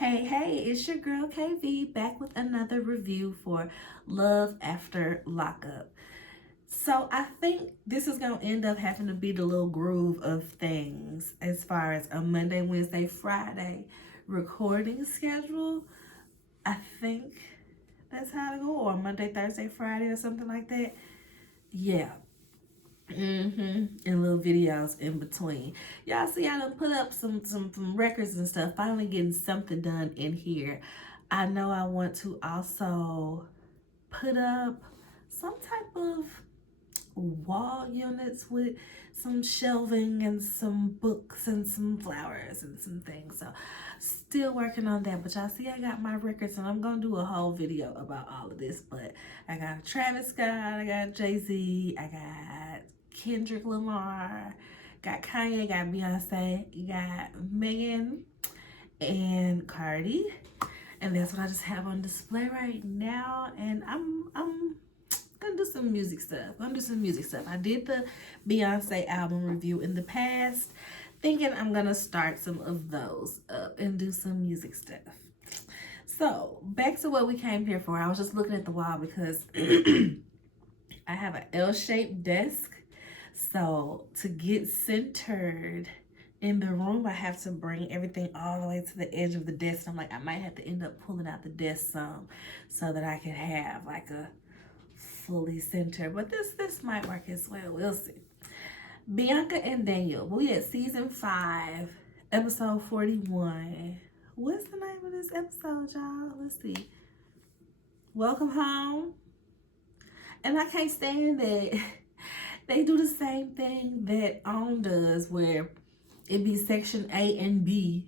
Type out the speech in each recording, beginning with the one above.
Hey, it's your girl KV back with another review for Love After Lockup. So I think this is going to end up having to be the little groove of things as far as a Monday, Wednesday, Friday recording schedule. I think that's how to go, or Monday, Thursday, Friday, or something like that. Yeah. And little videos in between. Y'all see I done put up some records and stuff. Finally getting something done in here. I know I want to also put up some type of wall units with some shelving and some books and some flowers and some things. So still working on that, but y'all see I got my records and I'm gonna do a whole video about all of this. But I got Travis Scott, I got Jay-Z, I got Kendrick Lamar, got Kanye, got Beyonce, got Megan and Cardi, and that's what I just have on display right now. And I'm gonna do some music stuff. I did the Beyonce album review in the past, thinking I'm gonna start some of those up and do some music stuff. So back to what we came here for. I was just looking at the wall because I have an L-shaped desk. So to get centered in the room, I have to bring everything all the way to the edge of the desk. I'm like, I might have to end up pulling out the desk some so that I can have like a fully centered. But this might work as well. We'll see. Bianca and Daniel. We at season 5, episode 41. What's the name of this episode, y'all? Let's see. Welcome home. And I can't stand that they do the same thing that OWN does, where it be section A and B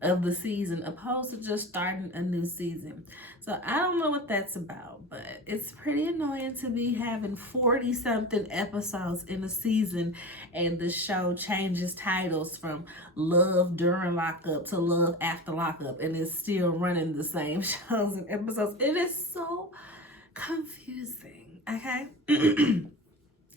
of the season, opposed to just starting a new season. So I don't know what that's about, but it's pretty annoying to be having 40 something episodes in a season and the show changes titles from Love During Lockup to Love After Lockup, and it's still running the same shows and episodes. It is so confusing, okay?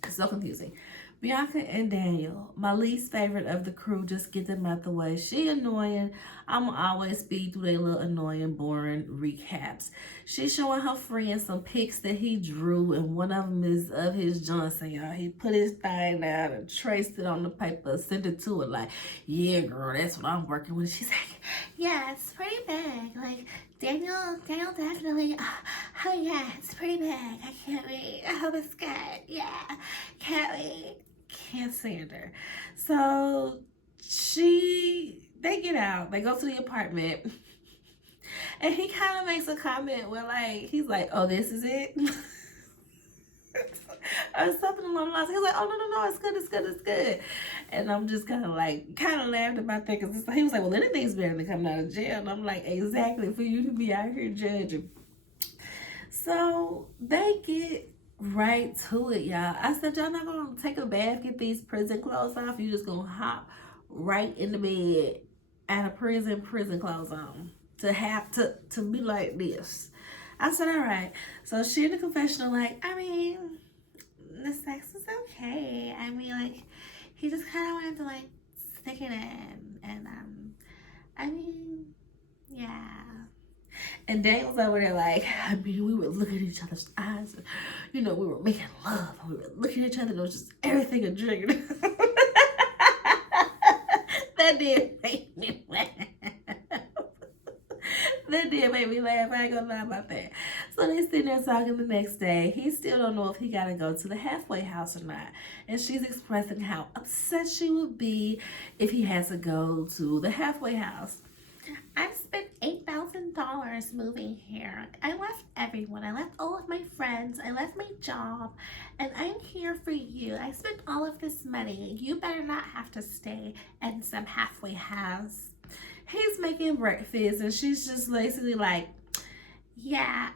So confusing. Bianca and Daniel, my least favorite of the crew, just get them out the way. She annoying. I'm always speed through their little annoying, boring recaps. She's showing her friend some pics that he drew, and one of them is of his Johnson, y'all. He put his thing down and traced it on the paper, sent it to her like, yeah, girl, that's what I'm working with. She's like, yeah, it's pretty big. Like, Daniel definitely, oh yeah, it's pretty big. I can't wait. Oh, it's good. Yeah, can't wait. Can't stand her. So they get out, they go to the apartment, and he kind of makes a comment where like, he's like, oh, this is it? Or something along the lines. He's like, oh, no, it's good. And I'm just kind of laughing about that, because he was like, well, anything's better than coming out of jail. And I'm like, exactly, for you to be out here judging. So they get right to it, y'all. I said, y'all not gonna take a bath, get these prison clothes off? You just gonna hop right in the bed out of prison clothes on to have to be like this? I said, all right. So she in the confessional like, I mean, the sex was okay. I mean, like, he just kind of wanted to like stick it in, and I mean, yeah. And Daniel's over there like, I mean, we were looking at each other's eyes, and, you know, we were making love, and we were looking at each other, and it was just everything a dream. That did make me laugh. That did make me laugh. I ain't gonna lie about that. So they sitting there talking the next day. He still don't know if he gotta go to the halfway house or not. And she's expressing how upset she would be if he has to go to the halfway house. I spent $8,000 moving here. I left everyone. I left all of my friends. I left my job. And I'm here for you. I spent all of this money. You better not have to stay in some halfway house. He's making breakfast, and she's just basically like, yeah,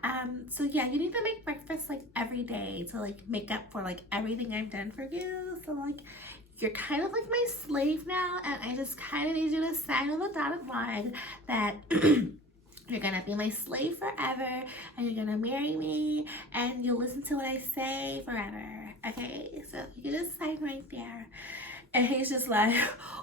so yeah, you need to make breakfast like every day to like make up for like everything I've done for you. So like, you're kind of like my slave now, and I just kind of need you to sign on the dotted line that you're gonna be my slave forever, and you're gonna marry me, and you'll listen to what I say forever. Okay, so you can just sign right there. And he's just like,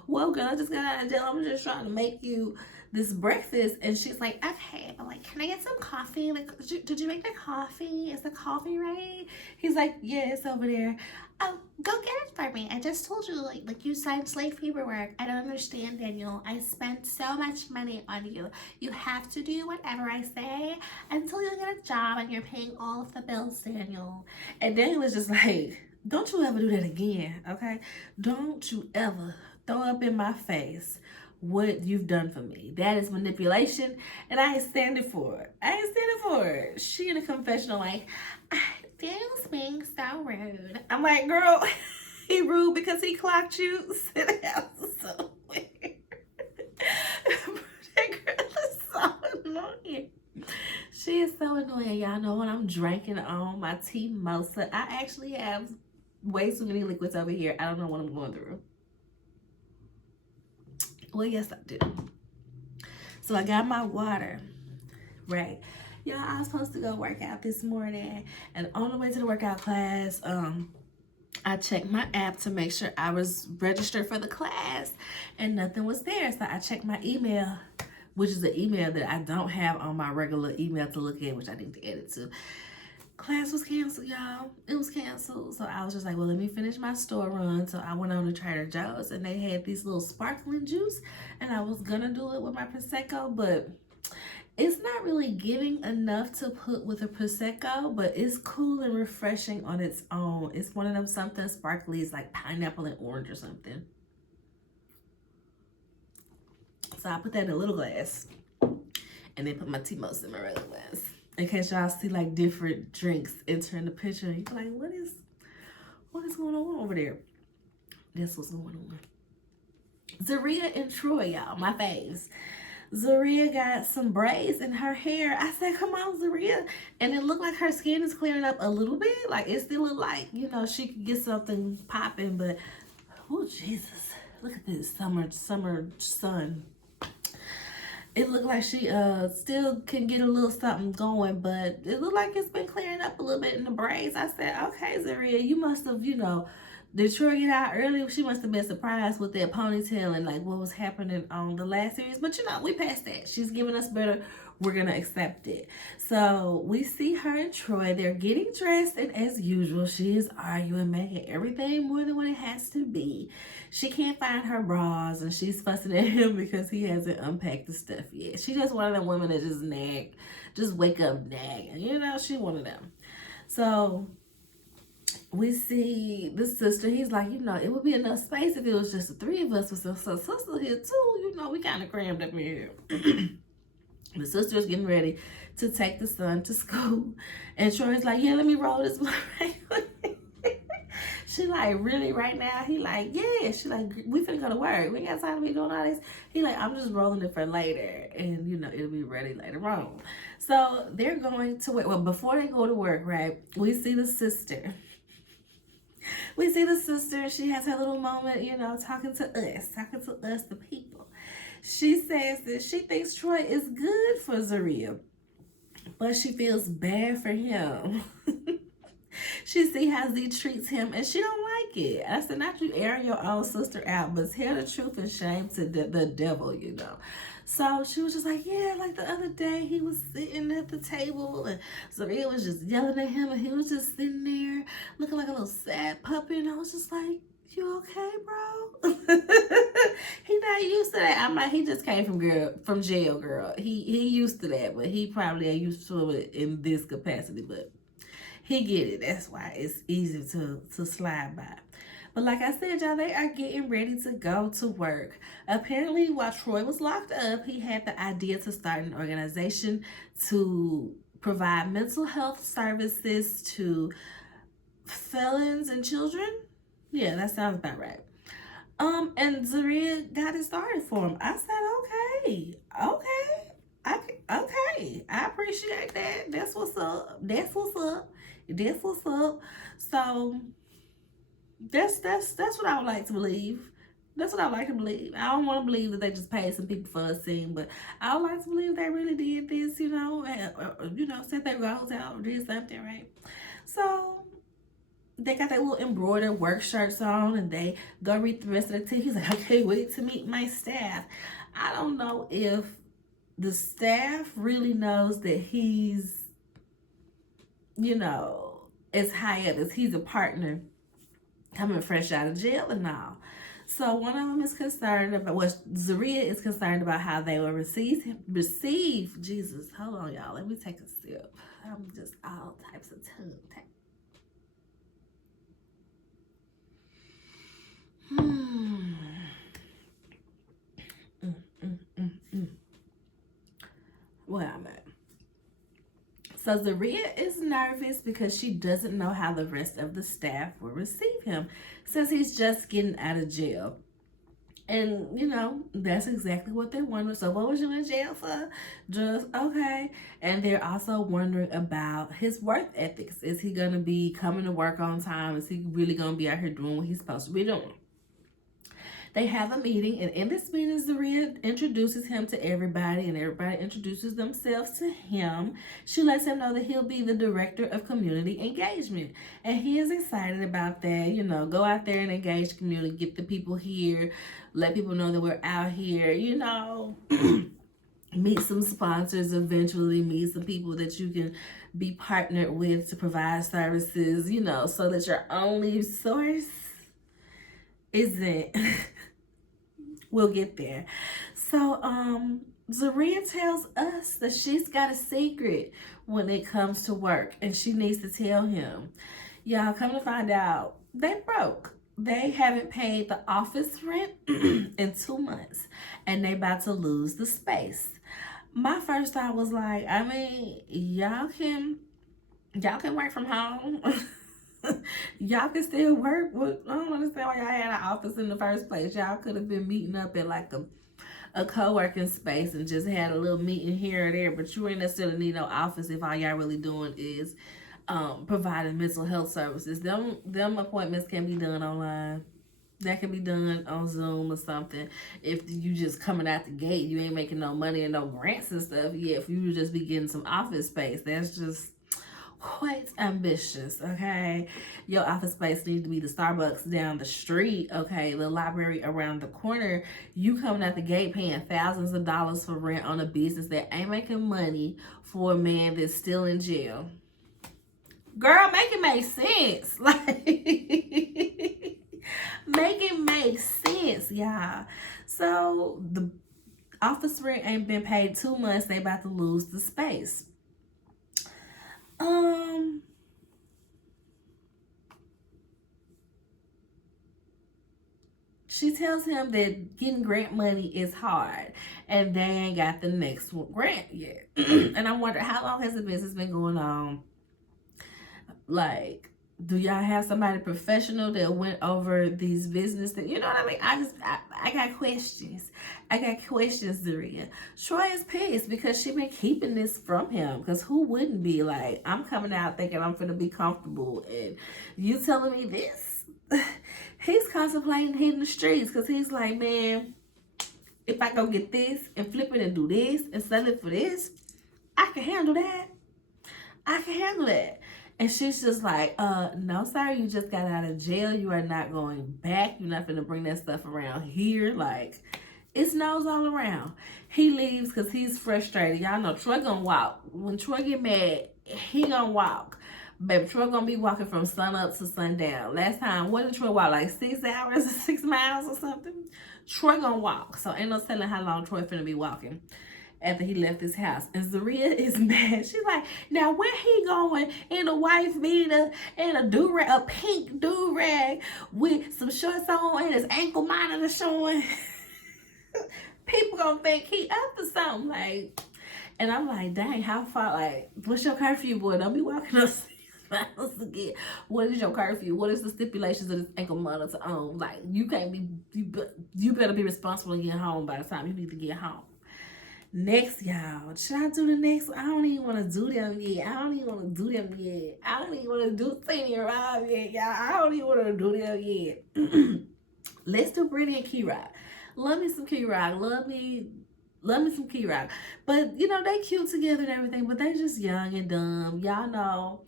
well, girl, I just got out of jail. I'm just trying to make you this breakfast, and she's like, okay, but like, can I get some coffee? Like, did you make the coffee? Is the coffee ready? He's like, yeah, it's over there. Oh, go get it for me. I just told you, like you signed slave paperwork. I don't understand, Daniel. I spent so much money on you. You have to do whatever I say until you get a job and you're paying all of the bills, Daniel. And Daniel was just like, don't you ever do that again, okay? Don't you ever throw up in my face what you've done for me. That is manipulation, and I ain't standing for it. I ain't standing for it. She in a confessional like, Daniel's being so rude. I'm like, girl, he rude because he clocked you. That was so weird. That girl is so annoying. She is so annoying. Y'all know when I'm drinking on my tea mosa, I actually have way too many liquids over here. I don't know what I'm going through. Well, yes, I do. So I got my water, right? Y'all, I was supposed to go work out this morning, and on the way to the workout class, I checked my app to make sure I was registered for the class, and nothing was there. So I checked my email, which is the email that I don't have on my regular email to look at, which I need to edit to. Class was canceled, y'all. It was canceled. So I was just like, well, let me finish my store run. So I went on to Trader Joe's, and they had these little sparkling juice, and I was gonna do it with my Prosecco, but it's not really giving enough to put with a Prosecco, but it's cool and refreshing on its own. It's one of them something sparkly. It's like pineapple and orange or something. So I put that in a little glass, and then put my tea mosa in my regular glass. In case y'all see like different drinks entering the picture, you're like, what is going on over there? That's what's going on. Zaria and Troy, y'all, my faves. Zaria got some braids in her hair. I said, come on, Zaria. And it looked like her skin is clearing up a little bit. Like, it still looked like, you know, she could get something popping. But, oh, Jesus. Look at this summer sun. It looked like she still can get a little something going, but it looked like it's been clearing up a little bit in the braids. I said, okay, Zaria, you must have, you know, did Troy get out early? She must have been surprised with that ponytail and like what was happening on the last series. But you know, we passed that. She's giving us better. We're going to accept it. So we see her and Troy. They're getting dressed, and as usual, she is arguing, making everything more than what it has to be. She can't find her bras, and she's fussing at him because he hasn't unpacked the stuff yet. She's just one of them women that just nag, just wake up nagging. You know, she one of them. So we see the sister. He's like, you know, it would be enough space if it was just the three of us with some sister here too. You know, we kind of crammed up in here. The sister's getting ready to take the son to school. And Troy's like, yeah, let me roll this blunt right quick. She like, really right now? He like, yeah. She like, we finna go to work. We ain't got time to be doing all this. He like, I'm just rolling it for later. And, you know, it'll be ready later on. So they're going to work. Well, before they go to work, right, we see the sister. We see the sister. She has her little moment, you know, talking to us, the people. She says that she thinks Troy is good for Zaria, but she feels bad for him. She see how Z treats him, and she don't like it. I said, not you airing your own sister out, but tell the truth and shame to the devil, you know. So she was just like, yeah, like the other day he was sitting at the table, and Zaria was just yelling at him, and he was just sitting there looking like a little sad puppy, and I was just like, you okay, bro? He not used to that. I'm like, he just came from jail, girl. He used to that, but he probably ain't used to it in this capacity, but he get it. That's why it's easy to slide by. But like I said, y'all, they are getting ready to go to work. Apparently, while Troy was locked up, he had the idea to start an organization to provide mental health services to felons and children. Yeah, that sounds about right. And Zaria got it started for him. I said, okay. I appreciate that. That's what's up. So that's what I would like to believe. That's what I like to believe. I don't want to believe that they just paid some people for a scene, but I would like to believe they really did this, you know, and, you know, set their goals out, did something, right? So they got their little embroidered work shirts on, and they go read the rest of the team. He's like, I can't wait to meet my staff. I don't know if the staff really knows that he's, as high up as he's a partner coming fresh out of jail and all. So one of them is concerned about Zaria is concerned about how they will receive Jesus. Hold on, y'all. Let me take a sip. I'm just all types of tongue. Where I'm at. So Zaria is nervous because she doesn't know how the rest of the staff will receive him since he's just getting out of jail. And, that's exactly what they're wondering. So what was you in jail for? Just, okay. And they're also wondering about his work ethics. Is he going to be coming to work on time? Is he really going to be out here doing what he's supposed to be doing? They have a meeting, and in this meeting, Zaria introduces him to everybody, and everybody introduces themselves to him. She lets him know that he'll be the director of community engagement, and he is excited about that. Go out there and engage the community, get the people here, let people know that we're out here, meet some sponsors eventually, meet some people that you can be partnered with to provide services, so that your only source isn't we'll get there. So Zaria tells us that she's got a secret when it comes to work, and she needs to tell him. Y'all, come to find out, they broke. They haven't paid the office rent in 2 months, and they about to lose the space. My first thought was like, I mean, y'all can work from home. Y'all can still work. I don't understand why y'all had an office in the first place. Y'all could have been meeting up at like a co-working space and just had a little meeting here or there, but you ain't necessarily need no office if all y'all really doing is providing mental health services. Them appointments can be done online. That can be done on Zoom or something. If you just coming out the gate, you ain't making no money and no grants and stuff. Yeah, if you just be getting some office space, that's just quite ambitious, okay? Your office space needs to be the Starbucks down the street, okay? The library around the corner. You coming out the gate paying thousands of dollars for rent on a business that ain't making money for a man that's still in jail. Girl, make it make sense. Like, make it make sense, y'all. So the office rent ain't been paid 2 months. They about to lose the space. She tells him that getting grant money is hard and they ain't got the next grant yet. And I wonder, how long has the business been going on? Like, do y'all have somebody professional that went over these business that, you know what I mean? I got questions. I got questions, Zaria. Troy is pissed because she been keeping this from him. Because who wouldn't be like, I'm coming out thinking I'm finna be comfortable and you telling me this? He's contemplating hitting the streets because he's like, man, if I go get this and flip it and do this and sell it for this, I can handle that. I can handle that. And she's just like, no, sir, you just got out of jail. You are not going back. You're not going to bring that stuff around here. Like, it's nose all around. He leaves because he's frustrated. Y'all know Troy gonna walk. When Troy get mad, he gonna walk. Baby, Troy gonna be walking from sun up to sundown. Last time, what did Troy walk? Like 6 hours, 6 miles or something? Troy gonna walk. So ain't no telling how long Troy finna be walking after he left his house. And Zaria is mad. She's like, now where he going in a wife beater and a do-rag, a pink do-rag with some shorts on and his ankle monitor showing? People gonna think he up to something. Like, and I'm like, dang, how far? Like, what's your curfew, boy? Don't be walking up 6 miles again. What is your curfew? What is the stipulations of this ankle monitor on? Like, you can't be, you better be responsible and get home by the time you need to get home. Next, y'all. Should I do the next one? I don't even want to do them yet. I don't even want to do them yet. I don't even want to do Senior Rob yet, y'all. I don't even want to do them yet. Let's do Brittany and Key-Rock. Love me some Key-Rock. Love me some Key-Rock. But, you know, they cute together and everything, but they just young and dumb. Y'all know,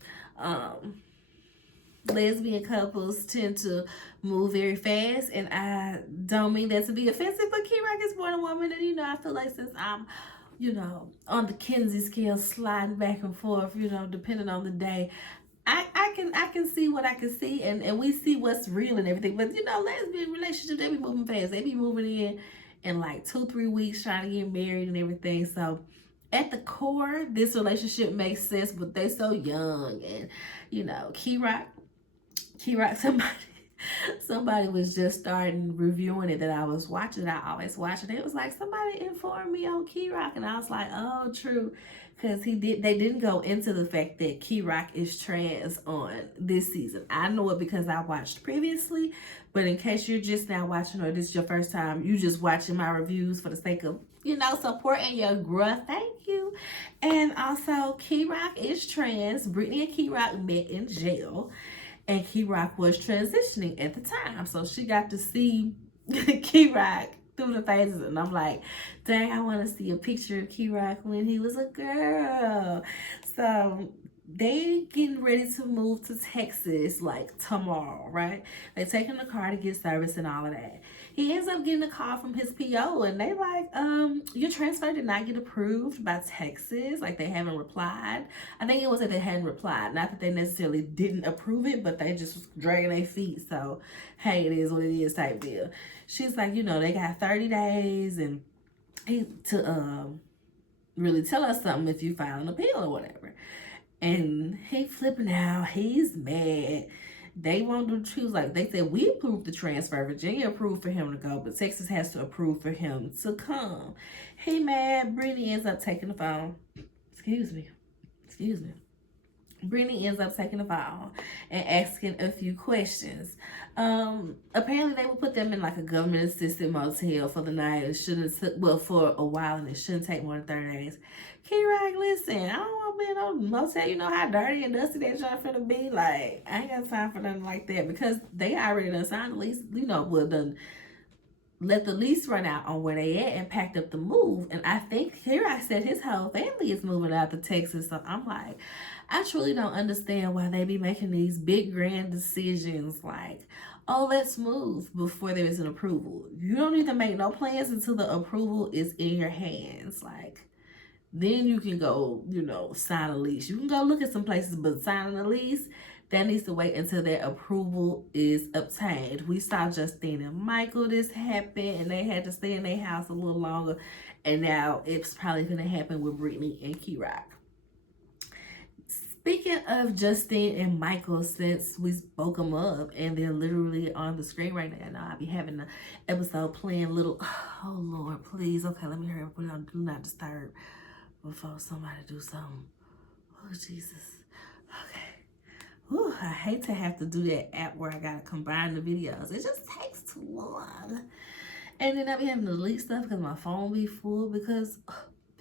lesbian couples tend to move very fast, and I don't mean that to be offensive, but Key-Rock is born a woman, and I feel like since I'm on the Kinsey scale, sliding back and forth, depending on the day, I can see what I can see, and we see what's real and everything. But lesbian relationships, they be moving fast. They be moving in like 2-3 weeks, trying to get married and everything. So at the core, this relationship makes sense, but they so young, and Key-Rock, somebody was just starting reviewing it that I was watching. I always watch it. It was like, somebody informed me on Key-Rock, and I was like, oh, true, because they didn't go into the fact that Key-Rock is trans on this season. I know it because I watched previously, but in case you're just now watching, or this is your first time, you just watching my reviews for the sake of supporting your growth. Thank you. And also, Key-Rock is trans. Brittany and Key-Rock met in jail, and Key-Rock was transitioning at the time. So she got to see Key-Rock through the phases. And I'm like, dang, I want to see a picture of Key-Rock when he was a girl. So they getting ready to move to Texas like tomorrow, right? They taking the car to get service and all of that. He ends up getting a call from his PO, and they like, your transfer did not get approved by Texas. Like, they haven't replied. I think it was that they hadn't replied. Not that they necessarily didn't approve it, but they just was dragging their feet. So, hey, it is what it is type deal. She's like, they got 30 days and to really tell us something if you file an appeal or whatever. And he flipping out. He's mad. They want to choose, like, they said, we approved the transfer. Virginia approved for him to go, but Texas has to approve for him to come. He mad. Brittany ends up taking the phone. Excuse me. Brittany ends up taking the phone and asking a few questions. Apparently they would put them in like a government assisted motel for the night. It shouldn't for a while, and it shouldn't take more than 30 days. Key-Rock, listen, I don't want to be in no motel. You know how dirty and dusty that y'all finna be. Like, I ain't got time for nothing like that, because they already done signed the lease, done let the lease run out on where they at and packed up the move. And I think Key-Rock said his whole family is moving out to Texas. So I'm like, I truly don't understand why they be making these big grand decisions like, oh, let's move, before there is an approval. You don't need to make no plans until the approval is in your hands. Like, then you can go, sign a lease. You can go look at some places, but signing a lease, that needs to wait until their approval is obtained. We saw Justine and Michael, this happen, and they had to stay in their house a little longer. And now it's probably going to happen with Brittany and Key-Rock. Speaking of Justine and Michael, since we spoke them up and they're literally on the screen right now, I know I'll be having the episode playing little, oh Lord, please. Okay, let me hurry up. Put it on Do Not Disturb before somebody do something. Oh, Jesus. Okay. Whew, I hate to have to do that app where I gotta combine the videos. It just takes too long. And then I be having to delete stuff because my phone be full, because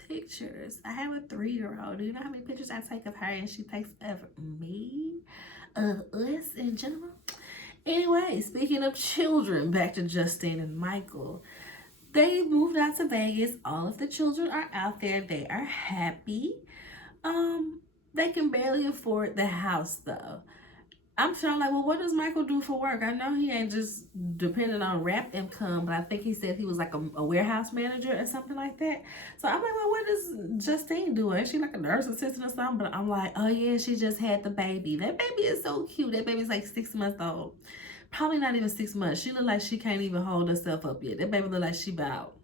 pictures. I have a 3-year-old. Do you know how many pictures I take of her and she takes of me? Of us in general? Anyway, speaking of children, back to Justine and Michael. They moved out to Vegas. All of the children are out there. They are happy. They can barely afford the house though. I'm sure, like, well, what does Michael do for work? I know he ain't just dependent on rap income, but I think he said he was like a warehouse manager or something like that. So I'm like, well, what does Justine do? Is she like a nurse assistant or something? But I'm like, oh yeah, she just had the baby. That baby is so cute. That baby's like 6 months old. Probably not even 6 months. She look like she can't even hold herself up yet. That baby look like she about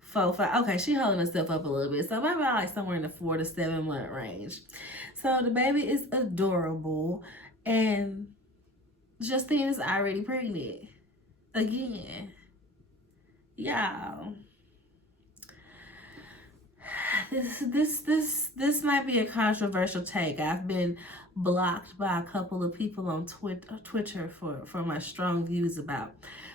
4, 5. Okay, she holding herself up a little bit. So maybe like somewhere in the 4 to 7 month range. So the baby is adorable. And Justine is already pregnant. Again. Y'all. This might be a controversial take. I've been blocked by a couple of people on Twitter for my strong views about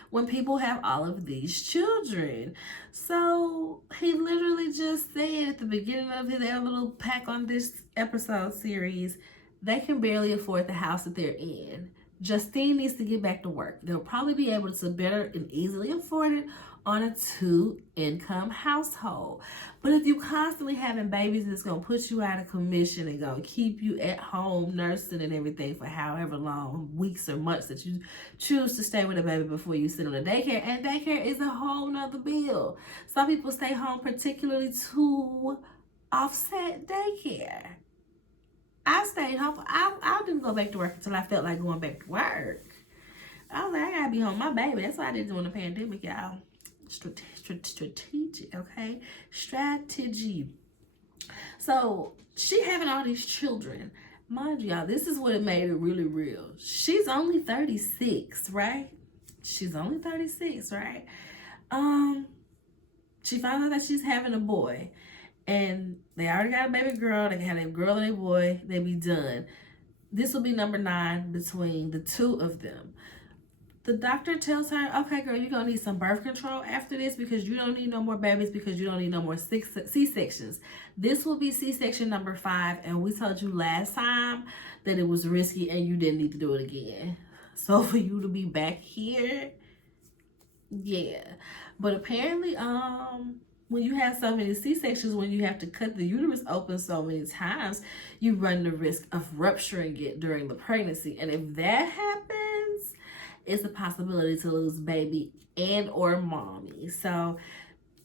when people have all of these children. So he literally just said at the beginning of their little pack on this episode series, they can barely afford the house that they're in. Justine needs to get back to work. They'll probably be able to better and easily afford it, on a 2-income household. But if you constantly having babies, it's going to put you out of commission and going to keep you at home nursing and everything for however long, weeks or months that you choose to stay with a baby before you send them to daycare. And daycare is a whole nother bill. Some people stay home particularly to offset daycare. I stayed home. I didn't go back to work until I felt like going back to work. I was like, I gotta be home with my baby. That's what I did during the pandemic, y'all. Strategic, okay? Strategy. So she having all these children. Mind you, y'all, this is what it made it really real. She's only 36, right? She's only 36, right? She found out that she's having a boy. And they already got a baby girl. They can have a girl and a boy. They be done. This will be number 9 between the two of them. The doctor tells her, okay, girl, you're going to need some birth control after this because you don't need no more babies because you don't need no more C-sections. This will be C-section number 5, and we told you last time that it was risky and you didn't need to do it again. So for you to be back here, yeah. But apparently, when you have so many C-sections, when you have to cut the uterus open so many times, you run the risk of rupturing it during the pregnancy. And if that happens, it's a possibility to lose baby and or mommy. So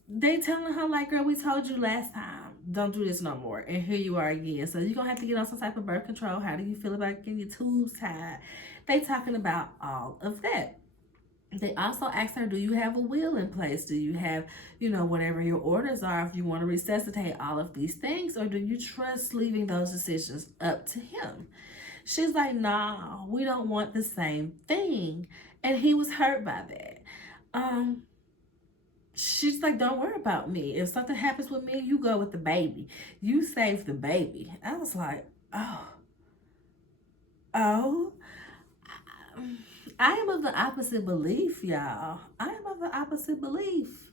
they telling her like, girl, we told you last time, don't do this no more. And here you are again. So you're going to have to get on some type of birth control. How do you feel about getting your tubes tied? They talking about all of that. They also asked her, do you have a will in place? Do you have, whatever your orders are if you want to resuscitate all of these things? Or do you trust leaving those decisions up to him? She's like, nah, we don't want the same thing. And he was hurt by that. She's like, don't worry about me. If something happens with me, you go with the baby. You save the baby. I was like, oh. I am of the opposite belief, y'all. I am of the opposite belief.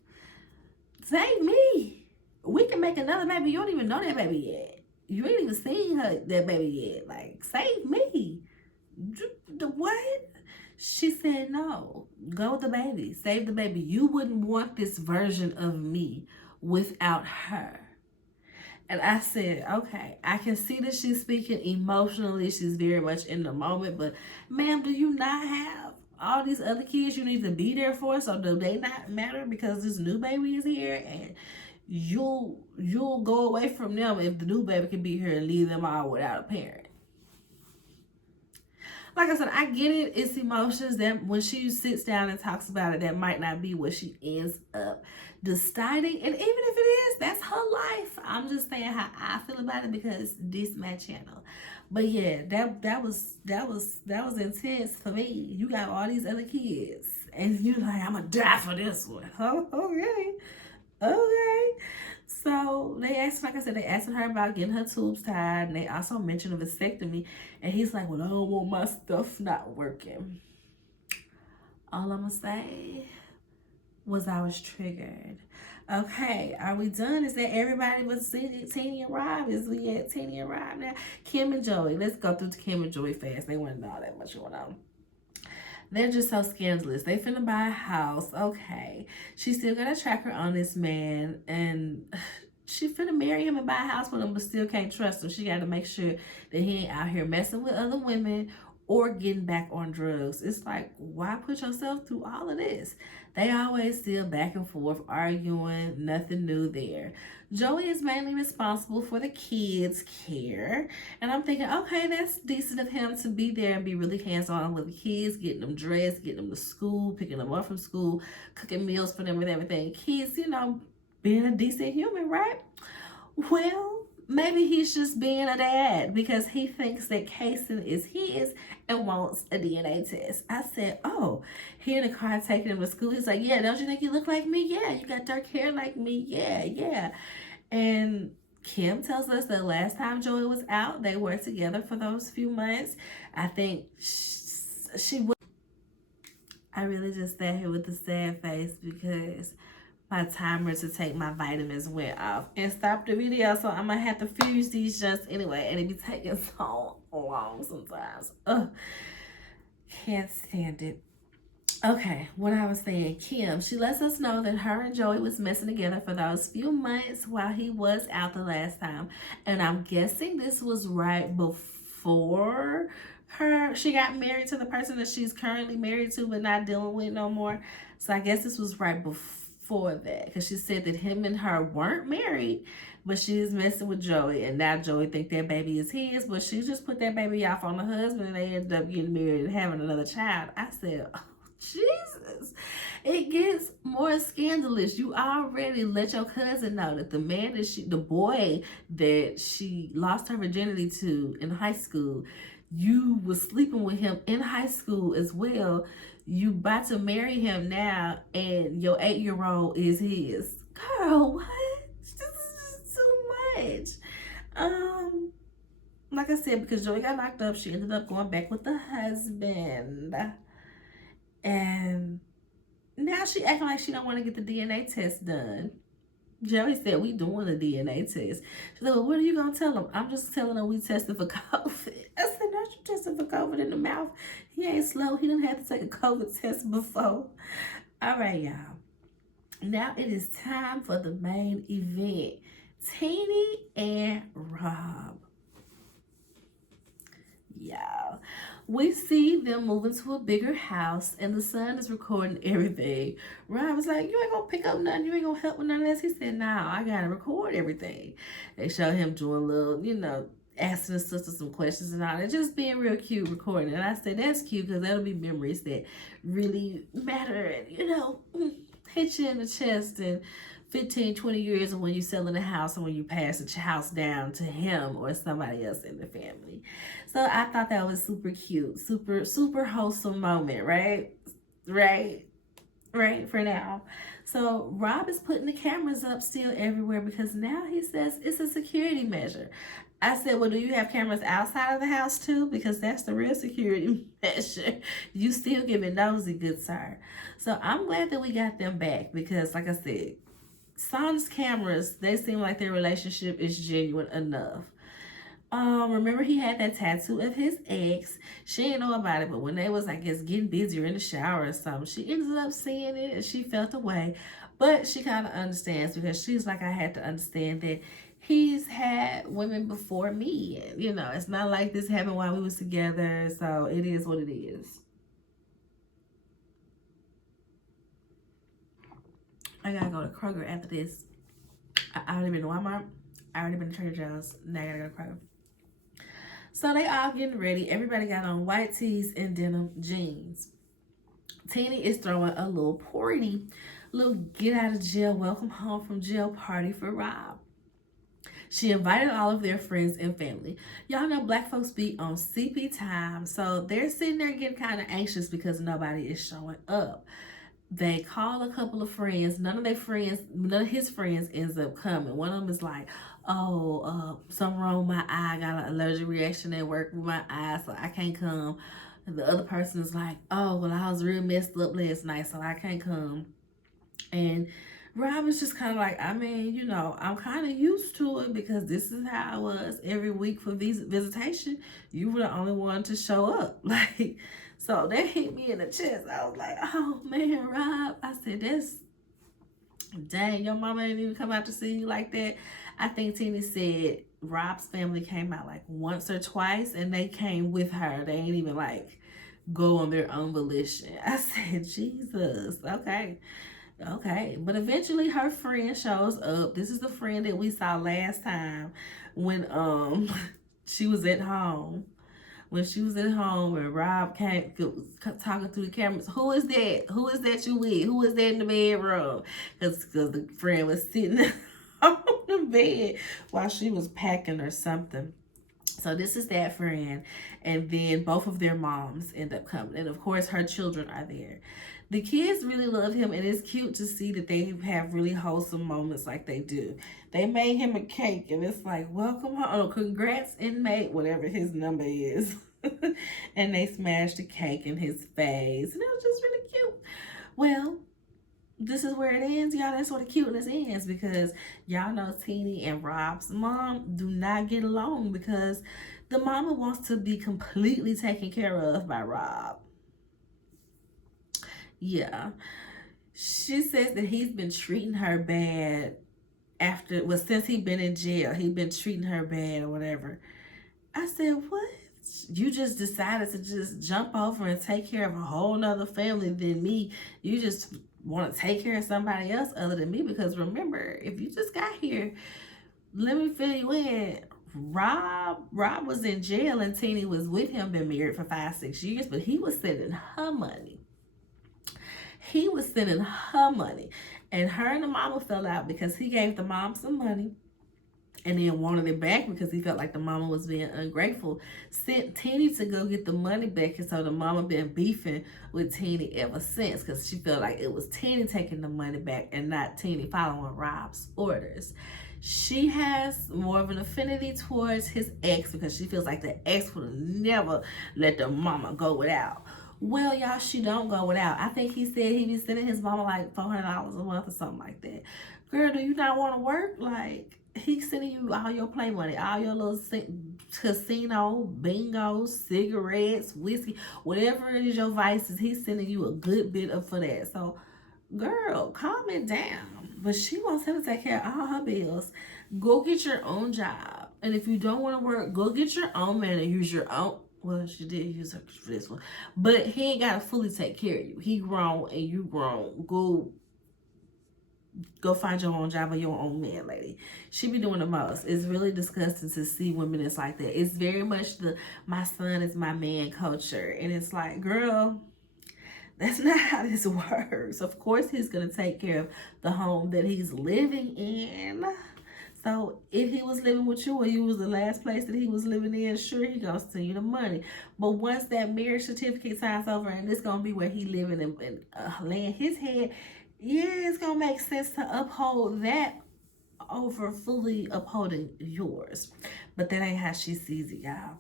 Save me. We can make another baby. You don't even know that baby yet. You ain't even seen that baby yet. Like, save me. What? She said, no. Go with the baby. Save the baby. You wouldn't want this version of me without her. And I said, okay, I can see that she's speaking emotionally. She's very much in the moment. But, ma'am, do you not have all these other kids you need to be there for? So do they not matter because this new baby is here? And you'll go away from them if the new baby can be here and leave them all without a parent. Like I said, I get it. It's emotions that when she sits down and talks about it, that might not be what she ends up deciding. And even if it is, that's her life. I'm just saying how I feel about it because this is my channel. But yeah, that was intense for me. You got all these other kids, and you're like, I'm gonna die for this one. Oh, okay. So they asked, like I said, they asked her about getting her tubes tied, and they also mentioned a vasectomy. And he's like, well, I don't want my stuff not working. All I'm gonna say was I was triggered. Okay, are we done? Is that everybody was Teeny and Rob? Is we at Teeny and Rob now? Kim and Joey. Let's go through Kim and Joey fast. They wasn't all that much going on. They're just so scandalous. They finna buy a house. Okay. She still got a tracker on this man. And she finna marry him and buy a house with him, but still can't trust him. She got to make sure that he ain't out here messing with other women or getting back on drugs. It's like, why put yourself through all of this? They always still back and forth, arguing. Nothing new there. Joey is mainly responsible for the kids' care. And I'm thinking, okay, that's decent of him to be there and be really hands-on with the kids, getting them dressed, getting them to school, picking them up from school, cooking meals for them and everything. Kids, being a decent human, right? Well, maybe he's just being a dad because he thinks that Kason is his and wants a DNA test. I said, oh, he in the car taking him to school. He's like, yeah, don't you think you look like me? Yeah, you got dark hair like me. Yeah. And Kim tells us that last time Joey was out, they were together for those few months. I think she would. I really just sat here with a sad face because my timer to take my vitamins went off and stopped the video, so I'm gonna have to fuse these just anyway, and it be taking so long sometimes. Can't stand it. Okay, what I was saying, Kim, she lets us know that her and Joey was messing together for those few months while he was out the last time. And I'm guessing this was right before she got married to the person that she's currently married to but not dealing with no more. So I guess this was right before that, because she said that him and her weren't married, but she was messing with Joey, and now Joey think that baby is his, but she just put that baby off on the husband and they ended up getting married and having another child. I said, Jesus, it gets more scandalous. You already let your cousin know that the boy that she lost her virginity to in high school, you was sleeping with him in high school as well. You about to marry him now, and your 8-year-old is his. Girl, what? This is just too much. Like I said, because Joey got locked up, she ended up going back with the husband. And now she acting like she don't want to get the DNA test done. Joey said, we doing the DNA test. She said, well, what are you going to tell him? I'm just telling him we tested for COVID. I said, not you tested for COVID in the mouth. He ain't slow. He didn't have to take a COVID test before. All right, y'all. Now it is time for the main event. Teenie and Rob. Y'all, we see them moving to a bigger house, and the son is recording everything. Rob was like, you ain't gonna pick up nothing, you ain't gonna help with none of this. He said, nah, I gotta record everything. They show him doing little, asking his sister some questions and all that, just being real cute recording. And I said, that's cute, because that'll be memories that really matter and, hit you in the chest and 15, 20 years of when you're selling a house and when you pass the house down to him or somebody else in the family. So I thought that was super cute, super, super wholesome moment, right? Right, for now. So Rob is putting the cameras up still everywhere because now he says it's a security measure. I said, well, do you have cameras outside of the house too? Because that's the real security measure. You still giving nosy, good sir. So I'm glad that we got them back because, like I said, Son's cameras, they seem like their relationship is genuine enough. Remember he had that tattoo of his ex. She didn't know about it, but when they was, I guess, getting busier in the shower or something, she ended up seeing it and she felt away. But she kind of understands because she's like, I had to understand that he's had women before me. It's not like this happened while we was together, so it is what it is. I gotta go to Kroger after this. I already been to Walmart. I already been to Trader Joe's. Now I gotta go to Kroger. So they all getting ready. Everybody got on white tees and denim jeans. Teenie is throwing a little little get out of jail, welcome home from jail party for Rob. She invited all of their friends and family. Y'all know black folks be on CP time, so they're sitting there getting kind of anxious because nobody is showing up. They call a couple of friends. None of his friends ends up coming. One of them is like, something wrong with my eye. I got an allergic reaction at work with my eye, so I can't come. And the other person is like, oh, well, I was real messed up last night, so I can't come. And Rob is just kind of like, I'm kind of used to it because this is how I was every week for visitation. You were the only one to show up. So that hit me in the chest. I was like, oh man, Rob. I said, dang, your mama didn't even come out to see you like that. I think Teenie said Rob's family came out like once or twice and they came with her. They ain't even go on their own volition. I said, Jesus, okay. But eventually her friend shows up. This is the friend that we saw last time when she was at home. When she was at home and Rob came talking through the cameras, who is that? Who is that you with? Who is that in the bedroom? Because the friend was sitting on the bed while she was packing or something. So this is that friend. And then both of their moms end up coming. And of course, her children are there. The kids really love him, and it's cute to see that they have really wholesome moments like they do. They made him a cake, and it's like, welcome home. Oh, congrats, inmate, whatever his number is. And they smashed the cake in his face, and it was just really cute. Well, this is where it ends, y'all. That's where the cuteness ends, because y'all know Teenie and Rob's mom do not get along because the mama wants to be completely taken care of by Rob. Yeah. She says that he's been treating her bad since he been in jail. He been treating her bad or whatever. I said, what? You just decided to just jump over and take care of a whole nother family than me. You just want to take care of somebody else other than me, because remember, if you just got here, let me fill you in. Rob was in jail and Teeny was with him, been married for 5-6 years, but he was sending her money. He was sending her money. And her and the mama fell out because he gave the mom some money and then wanted it back because he felt like the mama was being ungrateful. Sent Teeny to go get the money back, and so the mama been beefing with Teeny ever since because she felt like it was Teeny taking the money back and not Teeny following Rob's orders. She has more of an affinity towards his ex because she feels like the ex would have never let the mama go without. Well, y'all, she don't go without. I think he said he be sending his mama like $400 a month or something like that. Girl, do you not want to work? Like, he's sending you all your play money, all your little casino, bingo, cigarettes, whiskey, whatever it is your vices, he's sending you a good bit of for that. So, girl, calm it down. But she wants him to take care of all her bills. Go get your own job. And if you don't want to work, go get your own man and use your own. Well, she did use her for this one. But he ain't got to fully take care of you. He grown and you grown. Go find your own job or your own man, lady. She be doing the most. It's really disgusting to see women that's like that. It's very much the my son is my man culture. And it's like, girl, that's not how this works. Of course, he's going to take care of the home that he's living in. So if he was living with you or you was the last place that he was living in, sure, he going to send you the money. But once that marriage certificate signs over and it's going to be where he living and laying his head, yeah, it's going to make sense to uphold that over fully upholding yours. But that ain't how she sees it, y'all.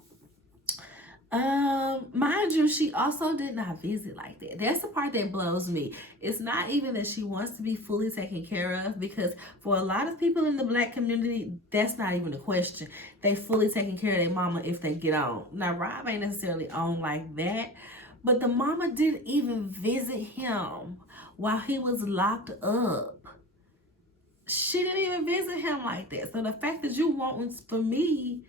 Mind you, she also did not visit like that. That's the part that blows me. It's not even that she wants to be fully taken care of, because for a lot of people in the Black community, that's not even a question. They fully taking care of their mama if they get on. Now, Rob ain't necessarily on like that, but the mama didn't even visit him while he was locked up. She didn't even visit him like that. So the fact that you want for me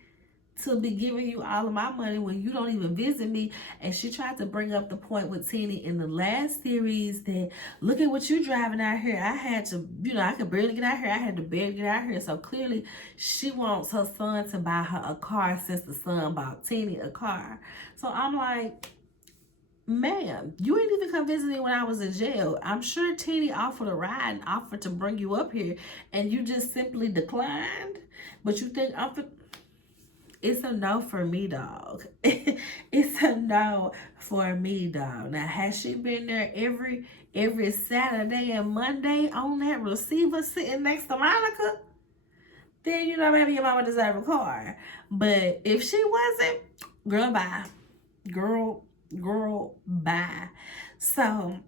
to be giving you all of my money when you don't even visit me. And she tried to bring up the point with Teeny in the last series that, look at what you driving out here. I had to, I could barely get out here. I had to barely get out here. So clearly she wants her son to buy her a car since the son bought Teeny a car. So I'm like, ma'am, you ain't even come visit me when I was in jail. I'm sure Teeny offered a ride and offered to bring you up here and you just simply declined. But you think it's a no for me, dog. It's a no for me, dog. Now, has she been there every Saturday and Monday on that receiver sitting next to Monica? Then, maybe your mama deserve a car. But if she wasn't, girl, bye. Girl, bye. So,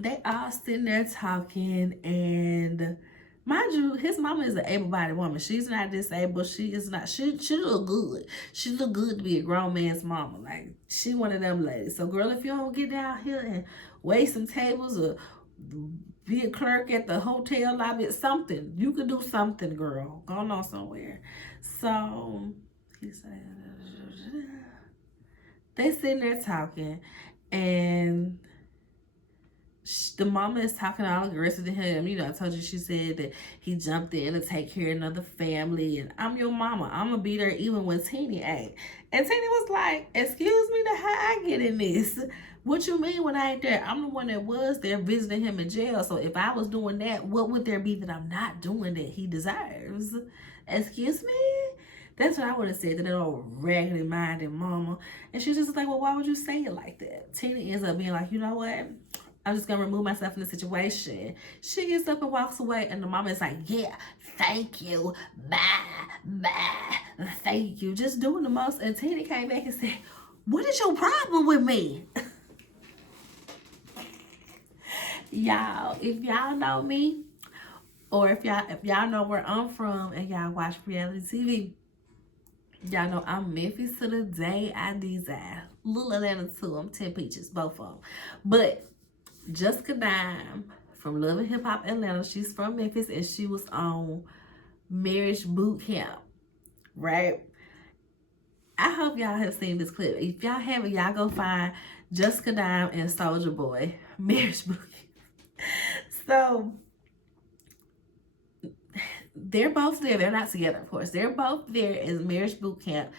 they all sitting there talking, and mind you, his mama is an able-bodied woman. She's not disabled. She look good. She look good to be a grown man's mama. Like, she one of them ladies. So, girl, if you don't get down here and wait some tables or be a clerk at the hotel lobby, something. You could do something, girl. Go on somewhere. So, he said, they sitting there talking, and the mama is talking all aggressive to him. I told you, she said that he jumped in to take care of another family, and I'm your mama. I'm going to be there even when Teeny ain't. And Teeny was like, excuse me, how I get in this? What you mean when I ain't there? I'm the one that was there visiting him in jail. So if I was doing that, what would there be that I'm not doing that he deserves? Excuse me? That's what I would have said to that old raggedy minded mama. And she's just like, well, why would you say it like that? Teeny ends up being like, you know what? I'm just going to remove myself from the situation. She gets up and walks away, and the mama is like, yeah, thank you. Bye. Thank you. Just doing the most. And Teeny came back and said, what is your problem with me? Y'all, if y'all know me, or if y'all know where I'm from and y'all watch reality TV, y'all know I'm Memphis to the day I desire. Little Atlanta too. I'm 10 peaches, both of them. But Jessica Dime from Love and Hip Hop Atlanta. She's from Memphis and she was on Marriage Boot Camp, right? I hope y'all have seen this clip. If y'all haven't, y'all go find Jessica Dime and Soldier Boy Marriage Boot Camp. So they're both there. They're not together, of course. They're both there as Marriage Boot Camp,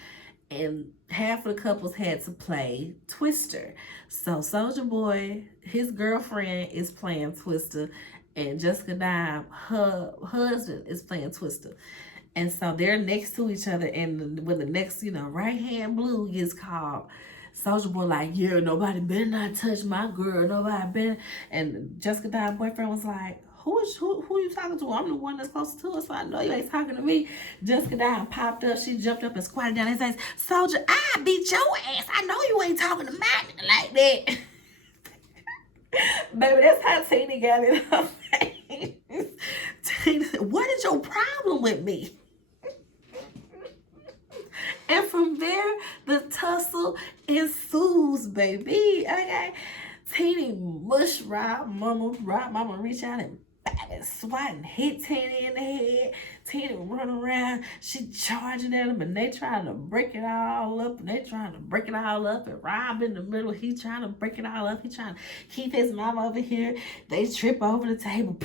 and half of the couples had to play Twister. So Soldier Boy, his girlfriend is playing Twister, and Jessica Dime, her husband, is playing Twister. And so they're next to each other, and when the next, right hand blue gets called, Soldier Boy like, yeah, nobody better not touch my girl, nobody better. And Jessica Dime's boyfriend was like, who you talking to? I'm the one that's close to her, so I know you ain't talking to me. Jessica Dime popped up, she jumped up and squatted down and says, Soldier, I beat your ass. I know you ain't talking to my nigga like that. Baby, that's how Tina got in her face. Tina said, what is your problem with me? And from there, the tussle ensues, baby. Okay. Tina mush Rob Mama reach out and swat and hit Tina in the head. Tina run around, she charging at him, and they trying to break it all up, and Rob in the middle, he trying to break it all up, he trying to keep his mama over here. They trip over the table.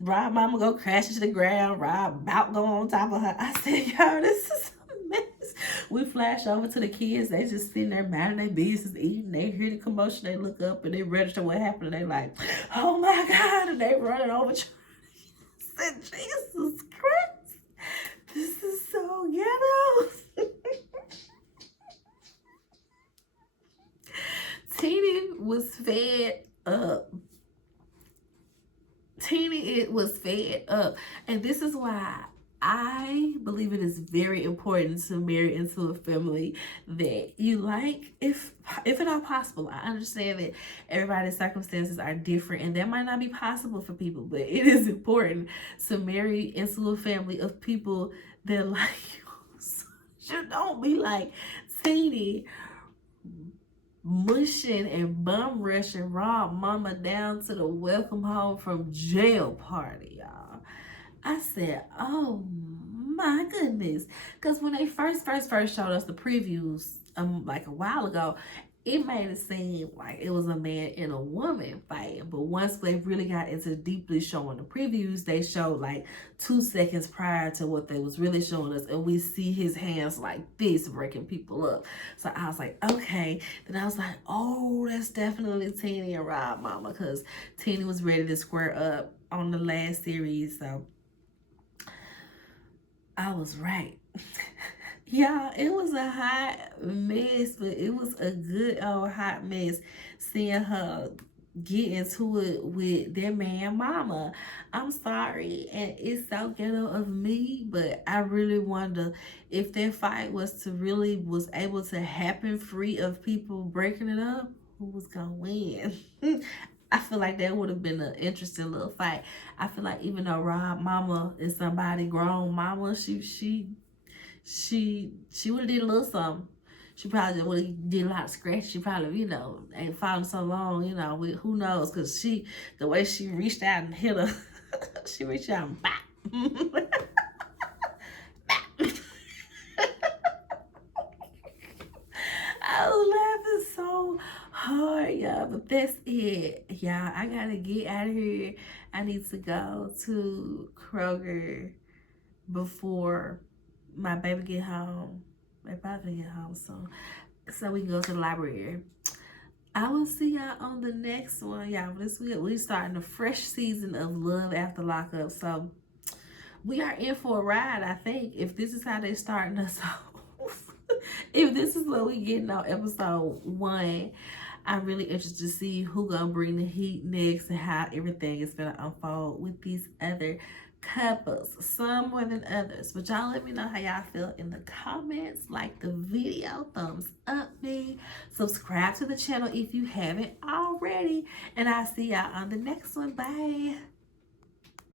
Rob mama go crashing to the ground. Rob about go on top of her. I said, y'all, this is a mess. We flash over to the kids. They just sitting there minding their business, eating. They hear the commotion. They look up and they register what happened. And they like, oh my God. And they running over. I said, Jesus Christ. This is so ghetto. Teeny was fed up. It was fed up. And this is why I believe it is very important to marry into a family that you like, if at all possible. I understand that everybody's circumstances are different and that might not be possible for people, but it is important to marry into a family of people that like you. So you don't be like Teeny mushing and bum rushing Rob mama down to the welcome home from jail party, y'all. I said, oh my goodness. Because when they first showed us the previews like a while ago, it made it seem like it was a man and a woman fighting. But once they really got into deeply showing the previews, they showed like 2 seconds prior to what they was really showing us. And we see his hands like this breaking people up. So I was like, okay. Then I was like, oh, that's definitely Tina and Rob mama. Because Tina was ready to square up on the last series. So I was right. Yeah, it was a hot mess, but it was a good old hot mess seeing her get into it with their man mama. I'm sorry, and it's so ghetto of me, but I really wonder if that fight was able to happen free of people breaking it up, who was gonna win? I feel like that would have been an interesting little fight. I feel like even though Rob mama is somebody grown mama, she would have did a little something. She probably would have did a lot of scratch. She probably, ain't fallen so long, who knows? Because the way she reached out and hit her, she reached out and bop. I was laughing so hard, y'all. But that's it, y'all. I got to get out of here. I need to go to Kroger before my baby get home. They probably get home soon, so we can go to the library. I will see y'all on the next one, y'all. This week we're starting a fresh season of Love After Lockup, so we are in for a ride. I think if this is how they're starting us off, if this is what we getting on episode 1, I'm really interested to see who gonna bring the heat next and how everything is gonna unfold with these other couples, some more than others. But y'all let me know how y'all feel in the comments. Like the video, thumbs up me, subscribe to the channel if you haven't already, and I'll see y'all on the next one. Bye.